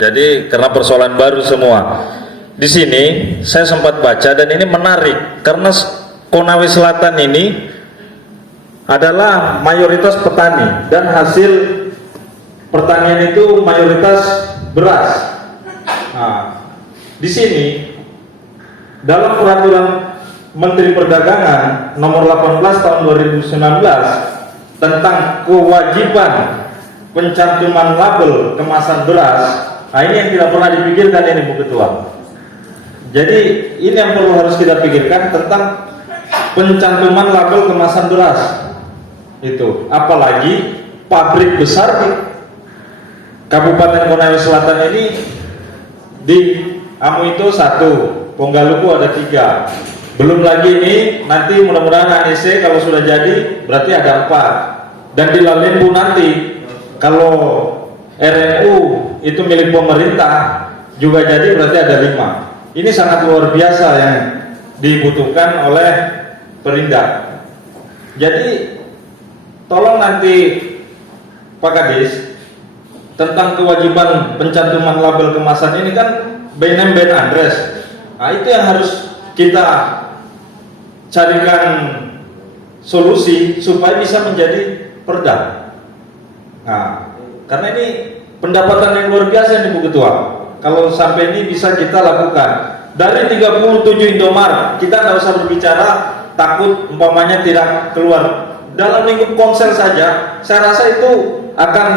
Jadi karena persoalan baru semua. Di sini saya sempat baca dan ini menarik karena Konawe Selatan ini adalah mayoritas petani dan hasil pertanian itu mayoritas beras. Nah, di sini dalam peraturan Menteri Perdagangan nomor 18 tahun 2019 tentang kewajiban pencantuman label kemasan beras. Nah, ini yang tidak pernah dipikirkan ini Bu Ketua. Jadi ini yang perlu harus kita pikirkan tentang pencantuman label kemasan beras. Itu apalagi pabrik besar di Kabupaten Konawe Selatan ini di Amu itu 1, Ponggaluku ada 3. Belum lagi ini nanti mudah-mudahan ANEC kalau sudah jadi berarti ada 4. Dan di Lalembu nanti kalau RMU itu milik pemerintah juga jadi berarti ada 5. Ini sangat luar biasa yang dibutuhkan oleh Perindak. Jadi tolong nanti Pak Kadis tentang kewajiban pencantuman label kemasan ini kan by name by address. Nah, itu yang harus kita carikan solusi supaya bisa menjadi perda. Nah, karena ini pendapatan yang luar biasa nih Bu Ketua. Kalau sampai ini bisa kita lakukan dari 37 Indomaret, kita tidak usah berbicara takut umpamanya tidak keluar. Dalam lingkup Komsel saja, saya rasa itu akan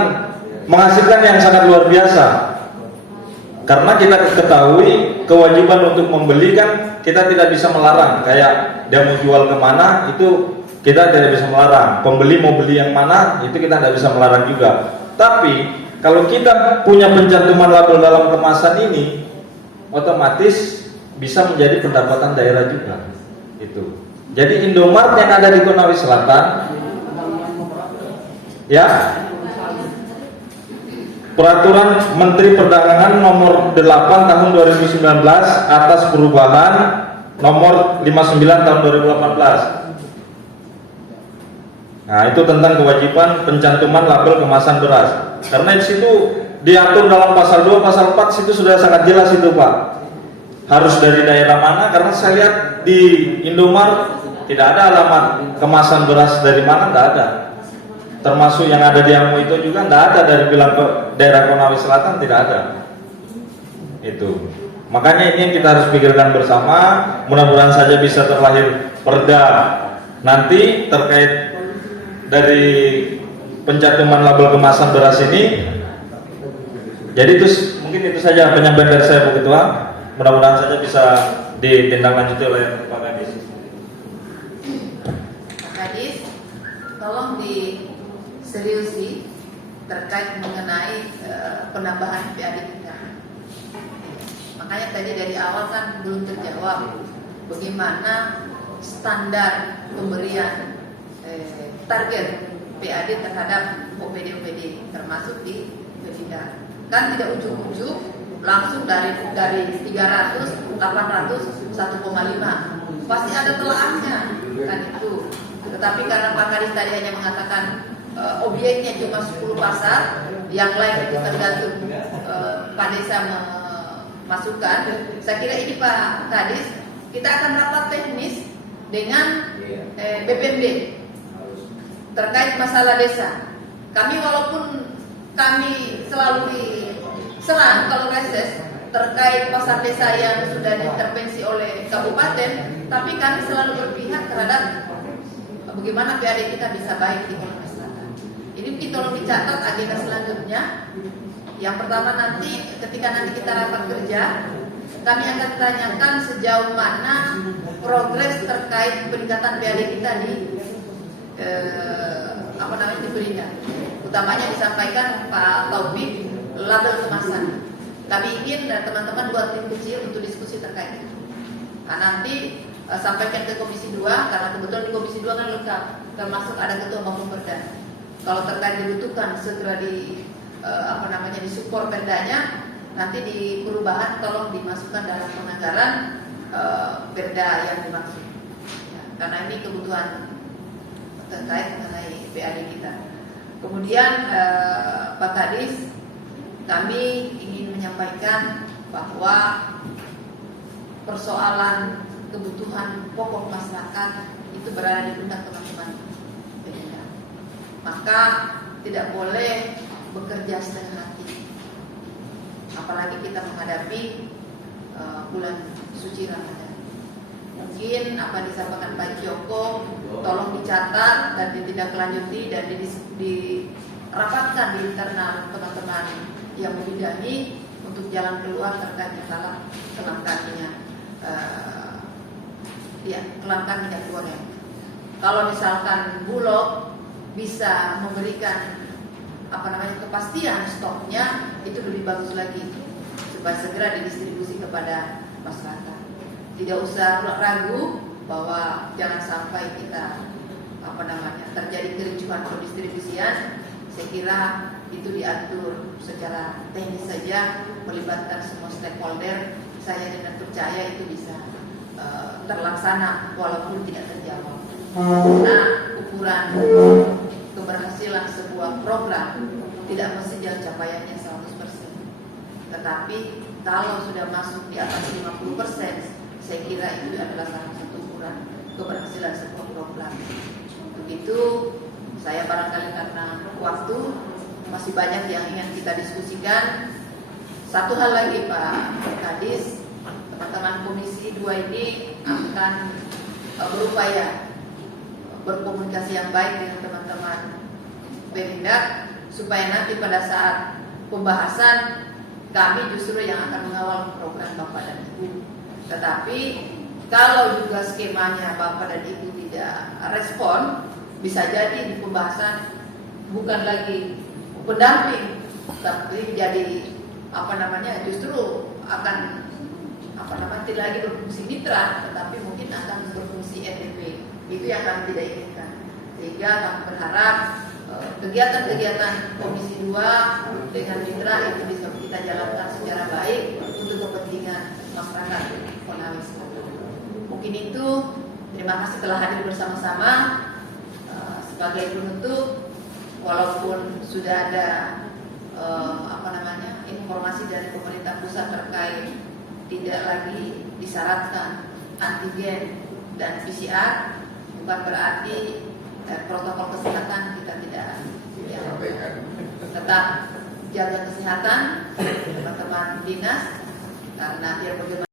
menghasilkan yang sangat luar biasa. Karena kita ketahui kewajiban untuk membeli kan kita tidak bisa melarang. Kayak dia mau jual kemana itu kita tidak bisa melarang. Pembeli mau beli yang mana itu kita tidak bisa melarang juga. Tapi kalau kita punya pencantuman label dalam kemasan ini, otomatis bisa menjadi pendapatan daerah juga. Itu. Jadi Indomaret yang ada di Konawe Selatan, ya, Peraturan Menteri Perdagangan nomor 8 tahun 2019 atas perubahan nomor 59 tahun 2018. Nah, itu tentang kewajiban pencantuman label kemasan beras. Karena di situ diatur dalam pasal 2, pasal 4 situ sudah sangat jelas itu, Pak. Harus dari daerah mana? Karena saya lihat di Indomaret tidak ada alamat kemasan beras dari mana, tidak ada. Termasuk yang ada di Amu itu juga tidak ada dari bilang ke daerah Konawe Selatan, tidak ada. Itu. Makanya ini yang kita harus pikirkan bersama. Mudah-mudahan saja bisa terlahir perda nanti terkait dari pencantuman label kemasan beras ini. Jadi itu mungkin itu saja penyampaian dari saya Bu Ketua. Mudah-mudahan saja bisa ditindaklanjuti oleh Pak Kadis. Pak Kadis, tolong diseriusi terkait mengenai penambahan PAD kita. Makanya tadi dari awal kan belum terjawab bagaimana standar pemberian target PAD terhadap OPD-OPD termasuk di Bepida. Kan tidak ujuk-ujuk langsung dari 300, 800, 1,5. Pasti ada telaahnya kan itu. Tetapi karena Pak Kadis tadi hanya mengatakan objeknya cuma 10 pasar, yang lain itu tergantung Pak Desa memasukkan. Saya kira ini Pak Kadis, kita akan rapat teknis dengan BPMD terkait masalah desa. Kami walaupun kami selalu diserang kalau reses terkait pasar desa yang sudah diintervensi oleh kabupaten, tapi kami selalu berpihak terhadap bagaimana PAD kita bisa baik di Konawe Selatan. Ini kita tolong dicatat agenda selanjutnya. Yang pertama nanti ketika nanti kita rapat kerja, kami akan tanyakan sejauh mana progres terkait peningkatan PAD kita di di Perindak. Utamanya disampaikan Pak Taufik label kemasan. Kami ingin teman-teman buat tim kecil untuk diskusi terkait itu. Nah, nanti sampaikan ke Komisi 2 karena kebetulan di Komisi 2 kan lengkap, termasuk ada ketua maupun perda. Kalau terkait dibutuhkan segera disupport perdanya, nanti di perubahan tolong dimasukkan dalam penganggaran perda yang dimaksud. Ya, karena ini kebutuhan terkait mengenai PAD kita. Kemudian Pak Kadis, kami ingin menyampaikan bahwa persoalan kebutuhan pokok masyarakat itu berada di pundak teman-teman Pemda. Maka tidak boleh bekerja setengah hati, apalagi kita menghadapi bulan suci Ramadan. Mungkin apa yang disampaikan Pak Joko tolong dicatat dan ditindaklanjuti dan dirapatkan di internal teman-teman yang membidangi untuk jalan keluar terkait masalah kelangkaan minyak goreng. Kalau misalkan Bulog bisa memberikan kepastian stoknya, itu lebih bagus lagi supaya segera didistribusi kepada masyarakat. Tidak usah ragu bahwa jangan sampai kita terjadi kericuhan pendistribusian. Saya kira itu diatur secara teknis saja, melibatkan semua stakeholder. Saya dengan percaya itu bisa terlaksana walaupun tidak terjawab. Nah, ukuran keberhasilan sebuah program tidak mesti capaiannya 100%. Tetapi kalau sudah masuk di atas 50%, saya kira itu adalah salah satu ukuran keberhasilan sebuah program. Begitu, saya barangkali karena waktu masih banyak yang ingin kita diskusikan. Satu hal lagi Pak Kadis, teman-teman Komisi 2 ini akan berupaya berkomunikasi yang baik dengan teman-teman Pemda supaya nanti pada saat pembahasan kami justru yang akan mengawal program Bapak dan Ibu. Tetapi kalau juga skemanya Bapak dan Ibu tidak respon, bisa jadi di pembahasan bukan lagi pendamping, tapi jadi justru akan tidak lagi berfungsi mitra, tetapi mungkin akan berfungsi RDP. Itu yang kami tidak inginkan. Sehingga kami berharap kegiatan-kegiatan Komisi 2 dengan mitra itu bisa kita jalankan secara baik untuk kepentingan masyarakat Konawe Selatan. Mungkin itu. Terima kasih telah hadir bersama-sama. Sebagai penutup, walaupun sudah ada informasi dari pemerintah pusat terkait tidak lagi disyaratkan antigen dan PCR, bukan berarti protokol kesehatan kita tidak tetap jaga kesehatan teman-teman dinas, karena biar bagaimana